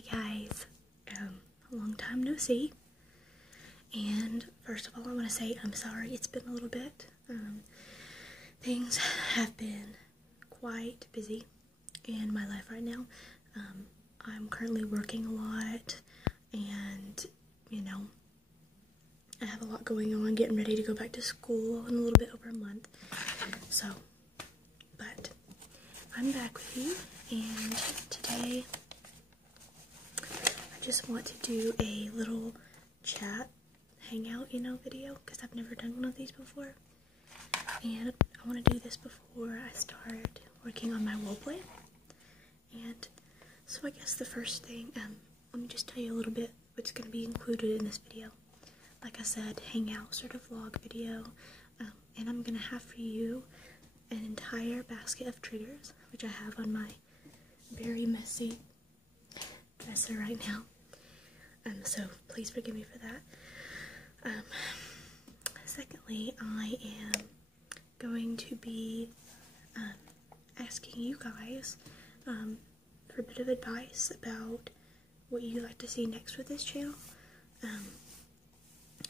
Hey guys, a long time no see, and first of all I want to say I'm sorry it's been a little bit. Things have been quite busy in my life right now. I'm currently working a lot, and I have a lot going on, getting ready to go back to school in a little bit over a month. So, but I'm back with you, and today I just want to do a little chat, hangout, video, because I've never done one of these before. And I want to do this before I start working on my roleplay. And so I guess the first thing, let me just tell you a little bit what's going to be included in this video. Like I said, hangout sort of vlog video, and I'm going to have for you an entire basket of triggers, which I have on my very messy dresser right now. So please forgive me for that. Secondly, I am going to be asking you guys for a bit of advice about what you'd like to see next with this channel.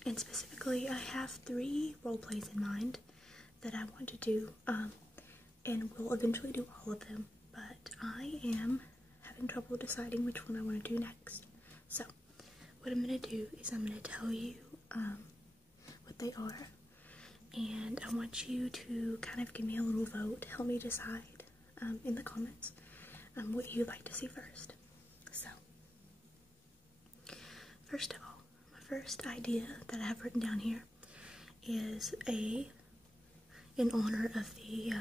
And specifically, I have 3 role plays in mind that I want to do, and we'll eventually do all of them, but I am having trouble deciding which one I want to do next. So, what I'm going to do is I'm going to tell you what they are, and I want you to kind of give me a little vote, help me decide in the comments what you'd like to see first. So, first of all, first idea that I have written down here is in honor of the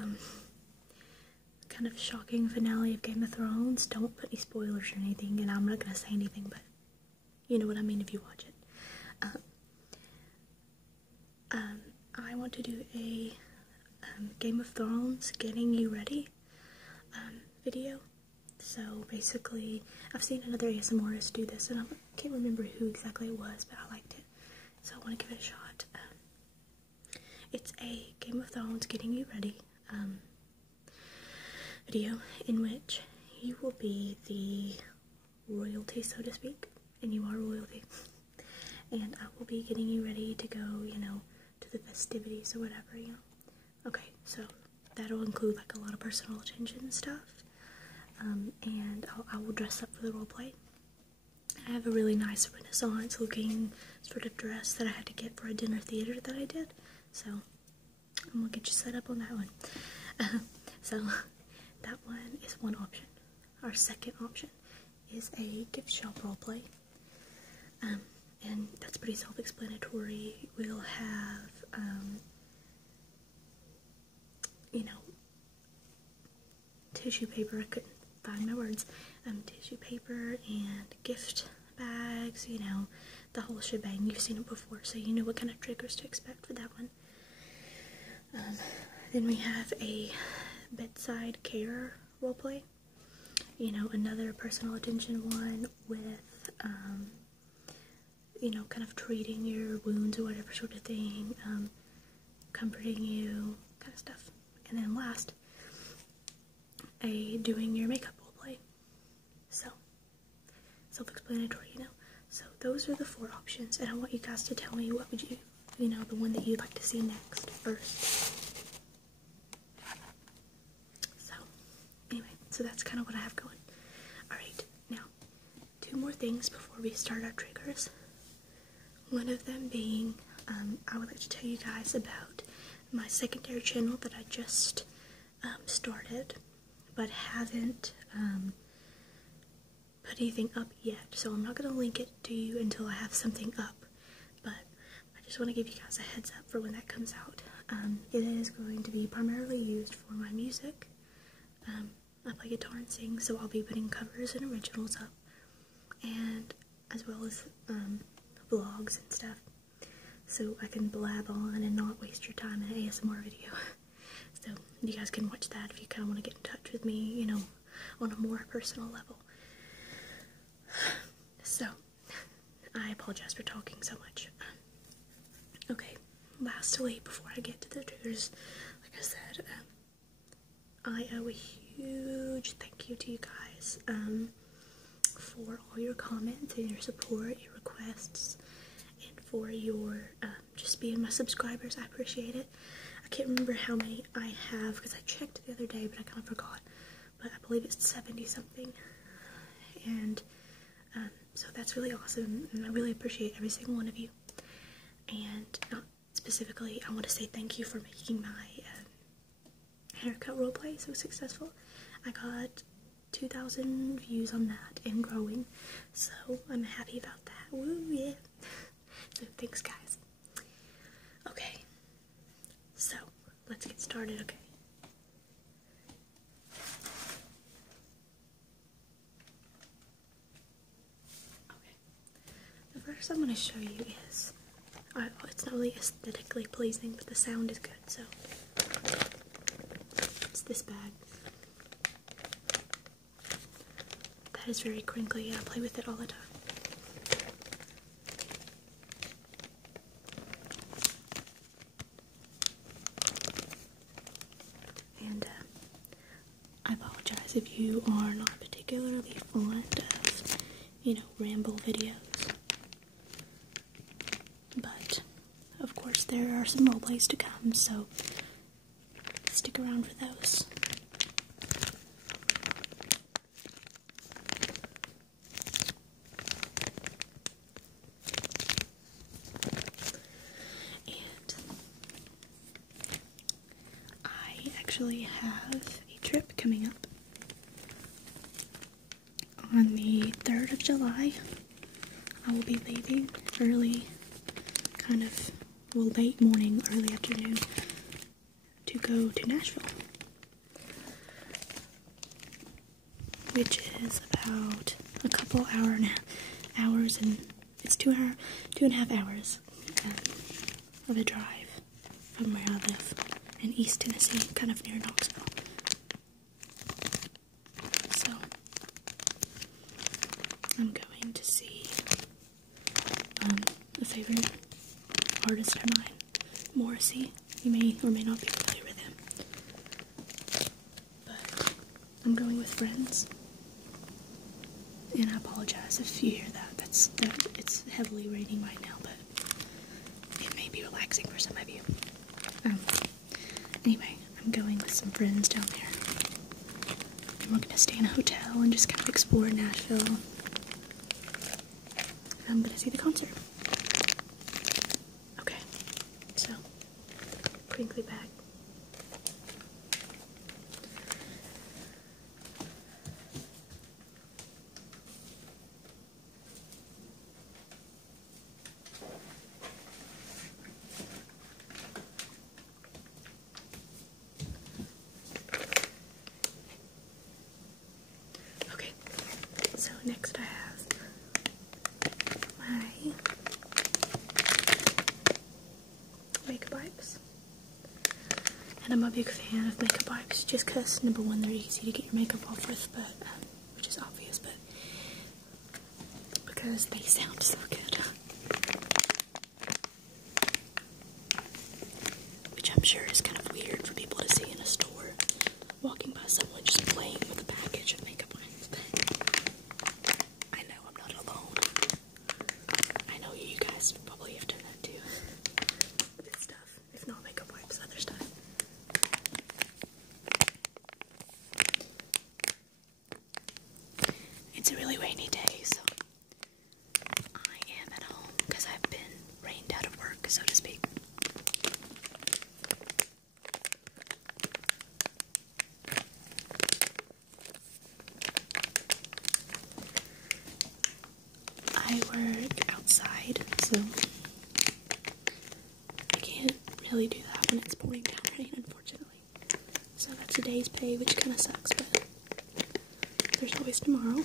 kind of shocking finale of Game of Thrones. Don't put any spoilers or anything, and I'm not going to say anything, but you know what I mean if you watch it. I want to do a Game of Thrones getting you ready video. So basically, I've seen another ASMRist do this, and I can't remember who exactly it was, but I liked it, so I want to give it a shot. It's a Game of Thrones getting you ready video in which you will be the royalty, so to speak, and you are royalty, and I will be getting you ready to go, to the festivities or whatever, Okay, so that'll include like a lot of personal attention and stuff. And I will dress up for the roleplay. I have a really nice Renaissance looking sort of dress that I had to get for a dinner theater that I did, so I'm gonna get you set up on that one. So that one is one option. Our second option is a gift shop roleplay, and that's pretty self-explanatory. We'll have tissue paper. I couldn't find my words. Tissue paper and gift bags, the whole shebang. You've seen it before, so you know what kind of triggers to expect for that one. Then we have a bedside care roleplay, another personal attention one with, kind of treating your wounds or whatever sort of thing, comforting you, kind of stuff. And then last, a doing your makeup roleplay. So, self-explanatory, So those are the 4 options, and I want you guys to tell me what would you, the one that you'd like to see next first. So, anyway, so that's kind of what I have going. Alright, now, 2 more things before we start our triggers. One of them being, I would like to tell you guys about my secondary channel that I just started, but haven't put anything up yet, so I'm not going to link it to you until I have something up, but I just want to give you guys a heads up for when that comes out. It is going to be primarily used for my music. I play guitar and sing, so I'll be putting covers and originals up, and as well as vlogs and stuff, so I can blab on and not waste your time in an ASMR video. So you guys can watch that if you kind of want to get in touch with me, on a more personal level. So, I apologize for talking so much. Okay, lastly, before I get to the triggers, like I said, I owe a huge thank you to you guys for for all your comments and your support, your requests, and for your just being my subscribers. I appreciate it. I can't remember how many I have because I checked the other day, but I kind of forgot. But I believe it's 70 something, and so that's really awesome, and I really appreciate every single one of you. And specifically, I want to say thank you for making my haircut roleplay so successful. I got 2,000 views on that and growing, so I'm happy about that. Woo, yeah. So thanks, guys. Okay, so let's get started. Okay. The first I'm going to show you is, it's not really aesthetically pleasing, but the sound is good, so it's this bag. That is very crinkly, and I play with it all the time. And I apologize if you are not particularly fond of, ramble videos. But, of course, there are some roleplays to come, so stick around for those. And I actually have a trip coming up on the 3rd of July. I will be leaving early, late morning, early afternoon, to go to Nashville, which is about a couple hours, and it's 2.5 hours of a drive from where I live in East Tennessee, kind of near Knoxville. So I'm going to see a favorite artist of mine, Morrissey. You may or may not be familiar with him, but I'm going with friends, and I apologize if you hear that. It's heavily raining right now, but it may be relaxing for some of you. Anyway, I'm going with some friends down there, and we're gonna stay in a hotel and just kind of explore Nashville. And I'm gonna see the concert. Crinkly bag. Okay, so next I have my makeup wipes. And I'm a big fan of makeup wipes just because, number one, they're easy to get your makeup off with, but which is obvious, but because they sound so good. Which I'm sure is kind of weird for people to see in a store, walking by someone just playing with a package of makeup wipes, but I know I'm not alone. I know you guys probably have done that too. Good stuff. If not makeup wipes, other stuff. It's a really rainy day, so I am at home because I've been rained out of work, so to speak. I work outside, so I can't really do that when it's pouring down rain, unfortunately. So that's a day's pay, which kind of sucks, but there's always tomorrow.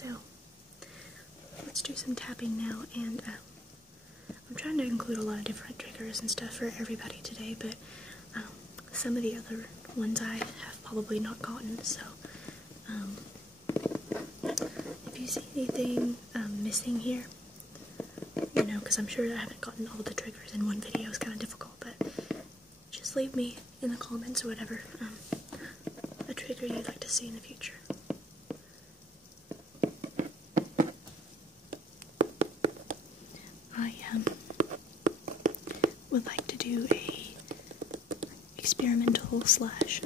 So let's do some tapping now, and I'm trying to include a lot of different triggers and stuff for everybody today, but some of the other ones I have probably not gotten, so if you see anything missing here, you know, because I'm sure I haven't gotten all the triggers in one video, it's kind of difficult, but just leave me in the comments or whatever a trigger you'd like to see in the future. I would like to do a experimental slash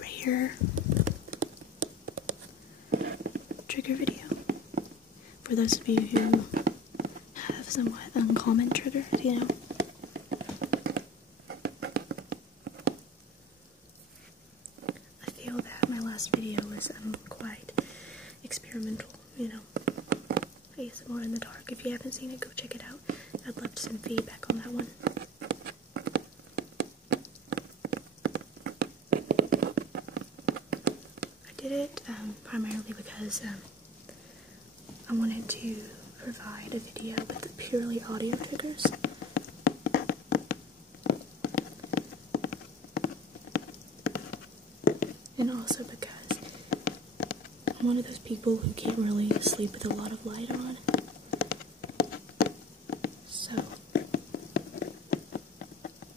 rare trigger video for those of you who have somewhat uncommon triggers, you know. I feel that my last video was quite experimental, you know. ASMR in the dark. If you haven't seen it, go check it out. I'd love some feedback on that one. I did it primarily because I wanted to provide a video with purely audio triggers. And also because I'm one of those people who can't really sleep with a lot of light on. So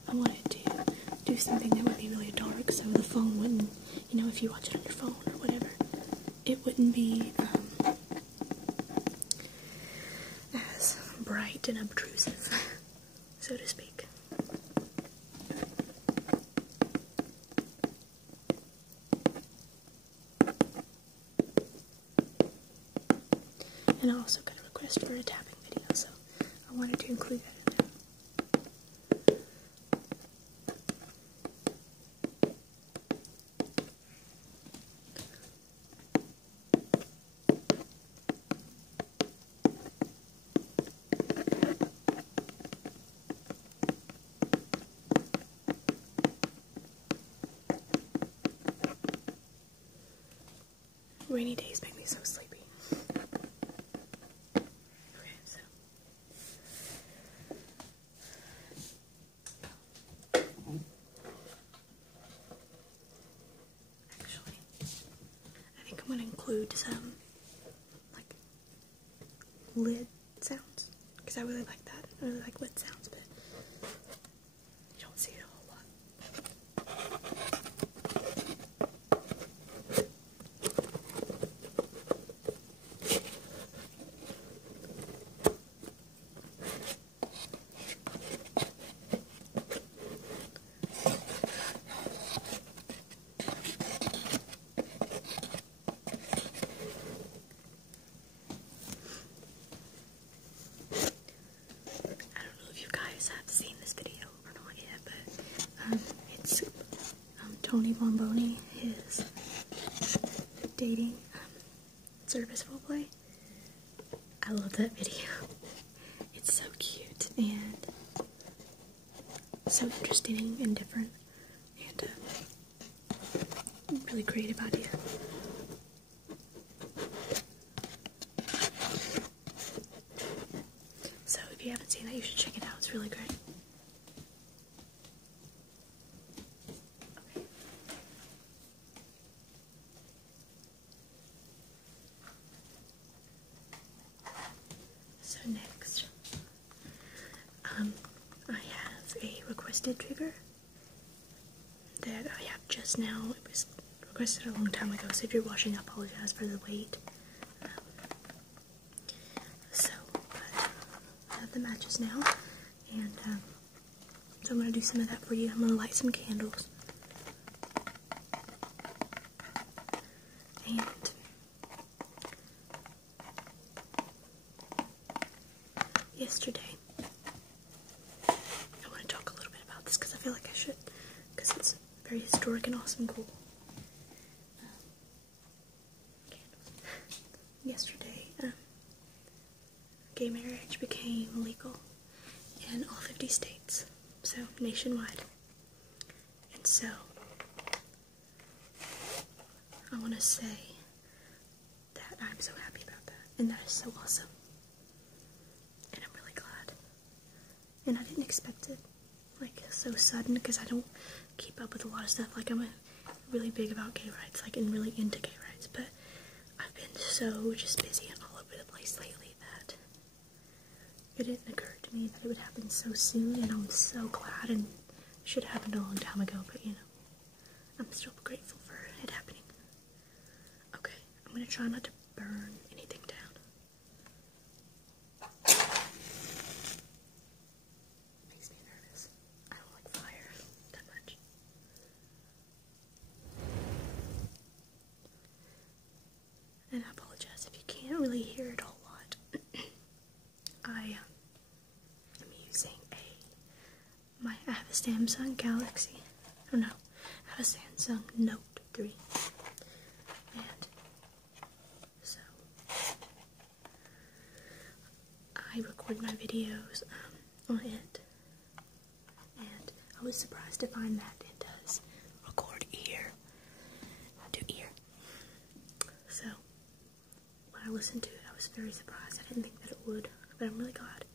I wanted to do something that would be really dark so the phone wouldn't, you know, if you watch it on your phone or whatever, it wouldn't be as bright and obtrusive, so to speak. And I also got a request for a tapping video, so I wanted to include that in there. Rainy days make me so sleepy. I'm going to include some, like, lid sounds, because I really like that. I really like lid sounds, but you don't see it a whole lot. Have seen this video or not yet, but it's Tony Bomboni, his dating service roleplay. I love that video. It's so cute and so interesting and different, and really creative idea. So if you haven't seen that, you should check it out. It's really great. Okay. So next, I have a requested trigger that I have just now. It was requested a long time ago, so if you're watching, I apologize for the wait. The matches now, and so I'm going to do some of that for you. I'm going to light some candles, and yesterday I want to talk a little bit about this because I feel like I should, because it's very historic and awesome cool. Candles. Yesterday gay marriage became legal in all 50 states, so nationwide. And so I want to say so happy about that, and that is so awesome, and I'm really glad. And I didn't expect it, like, so sudden, because I don't keep up with a lot of stuff. Like, I'm really big about gay rights, like, and really into gay rights, but I've been so just busy and all over the place lately that it didn't occur to me that it would happen so soon, and I'm so glad, and it should have happened a long time ago, but, you know, I'm still grateful for it happening. Okay, I'm gonna try not to burn anything down. Makes me nervous. I don't like fire that much. And I apologize if you can't really hear it a whole lot. I am using I have a Samsung Galaxy, I have a Samsung Note 3, and so I record my videos on it, and I was surprised to find that it does record ear to ear. So when I listened to it, I was very surprised. I didn't think that it would, but I'm really glad.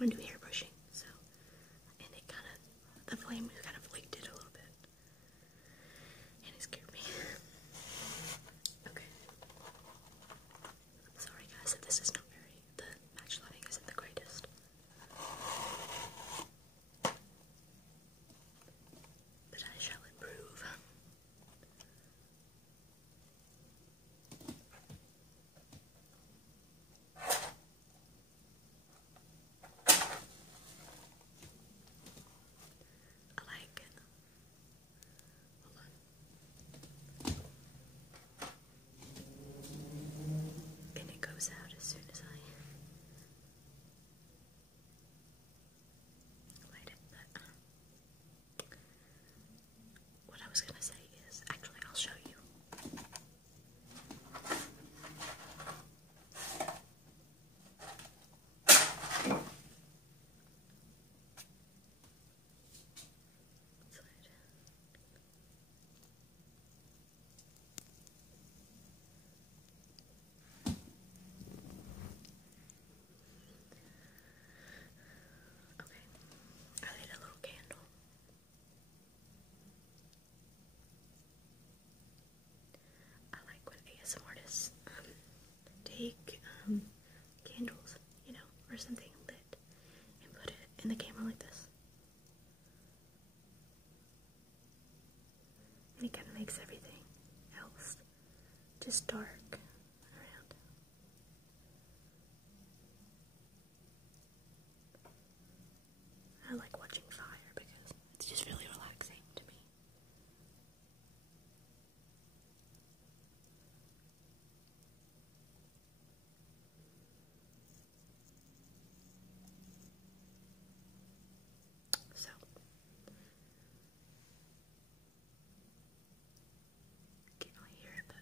I'm gonna do hair brushing, so, and it the flame kind of licked it a little bit, and it scared me. Okay. I'm sorry guys if this is not the match lighting isn't the greatest. But I shall improve. Out as soon as I light it, but what I was gonna say is, actually I'll show you. Some artists take candles, or something lit, and put it in the camera like this. And it kind of makes everything else just dark around. I like watching fire because it's just really relaxing to me. So, can't really hear it, but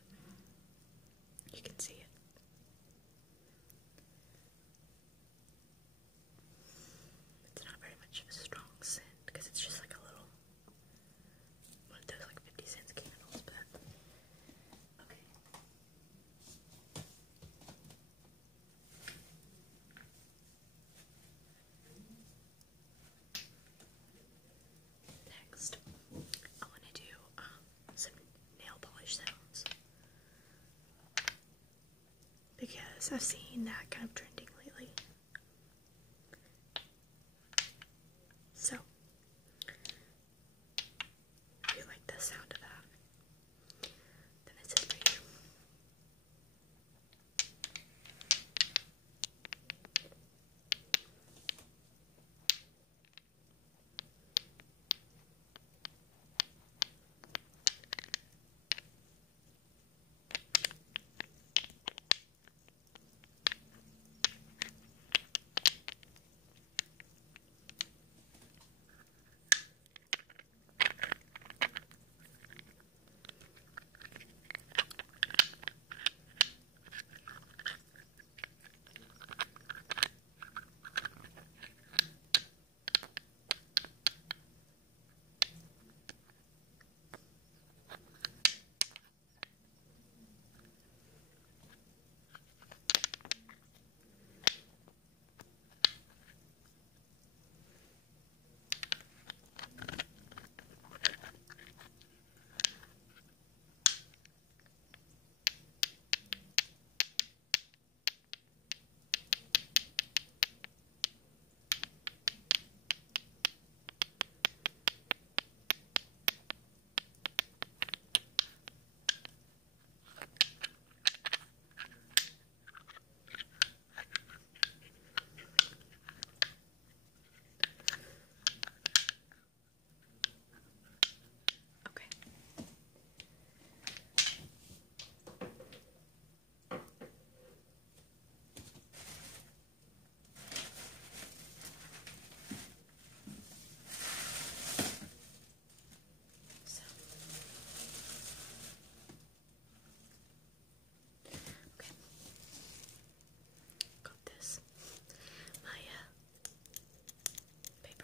you can see it. It's not very much of a strong scent because it's just like a little one of those like 50-cent candles, but okay. Next, I want to do some nail polish sounds because I've seen that kind of trending lately. So, if you like the sound of that, then it's it for you.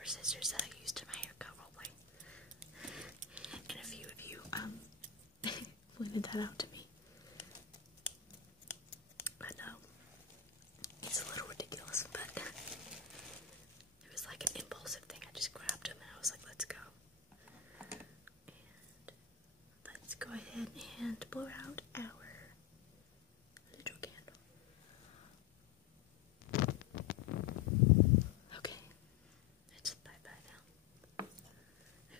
scissors that I used in my haircut roleplay. And a few of you, pointed that out to me. But no, it's a little ridiculous, but it was like an impulsive thing. I just grabbed them and I was like, let's go. And let's go ahead and blow out our little candle. Okay, it's bye-bye now.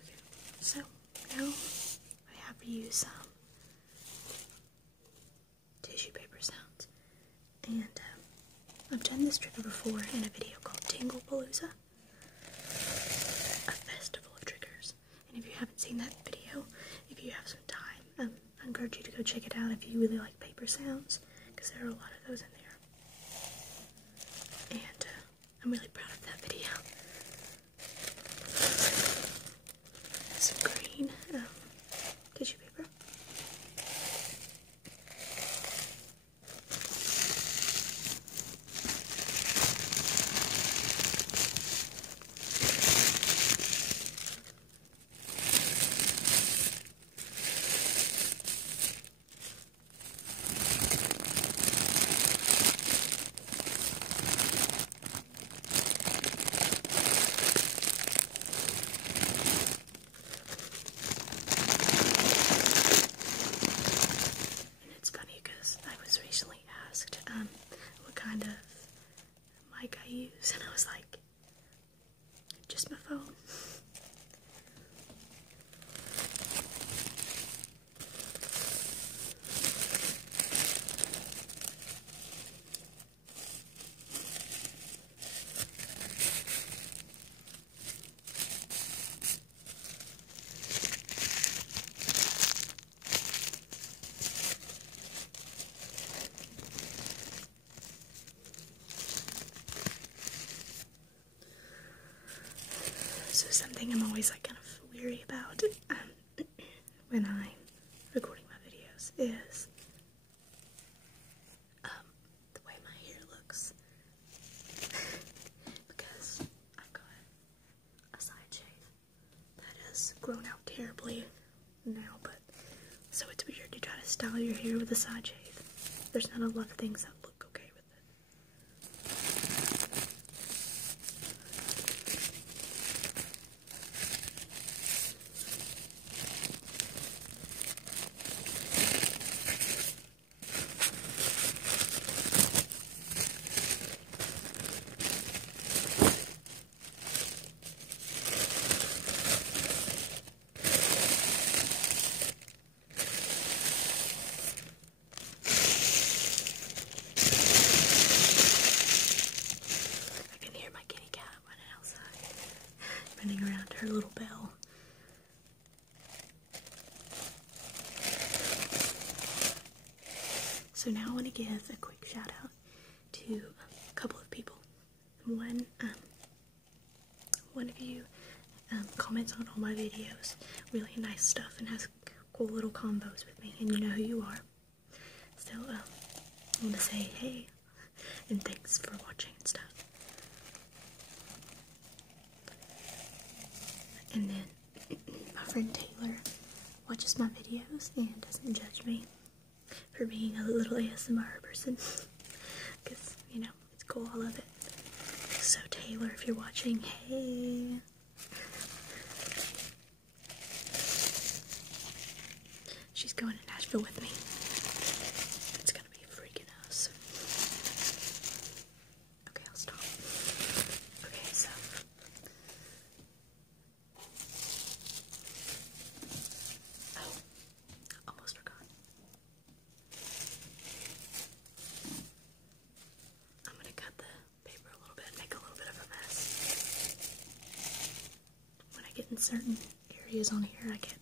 Okay, so now I have to use some tissue paper sounds. And I've done this trigger before in a video called Tingle Palooza, a festival of triggers. And if you haven't seen that video, if you have some time, I encourage you to go check it out if you really like paper sounds, because there are a lot of those in there. And I'm really proud of that video. Some green tissue paper. What kind of mic I use, and I was like, just my phone. So something I'm always like kind of weary about when I'm recording my videos is the way my hair looks. Because I've got a side shave that has grown out terribly now, but so it's weird to try to style your hair with a side shave. There's not a lot of things that look okay with it. Running around her little bell. So now I want to give a quick shout out to a couple of people. One of you comments on all my videos, really nice stuff, and has cool little combos with me, and you know who you are. So I want to say hey, and thanks for watching and stuff. And then my friend Taylor watches my videos and doesn't judge me for being a little ASMR person. Because, you know, it's cool, I love it. So Taylor, if you're watching, hey. She's going to Nashville with me. It's gonna be freaking awesome. Okay, I'll stop. Okay, so almost forgot. I'm gonna cut the paper a little bit, make a little bit of a mess. When I get in certain areas on here, I get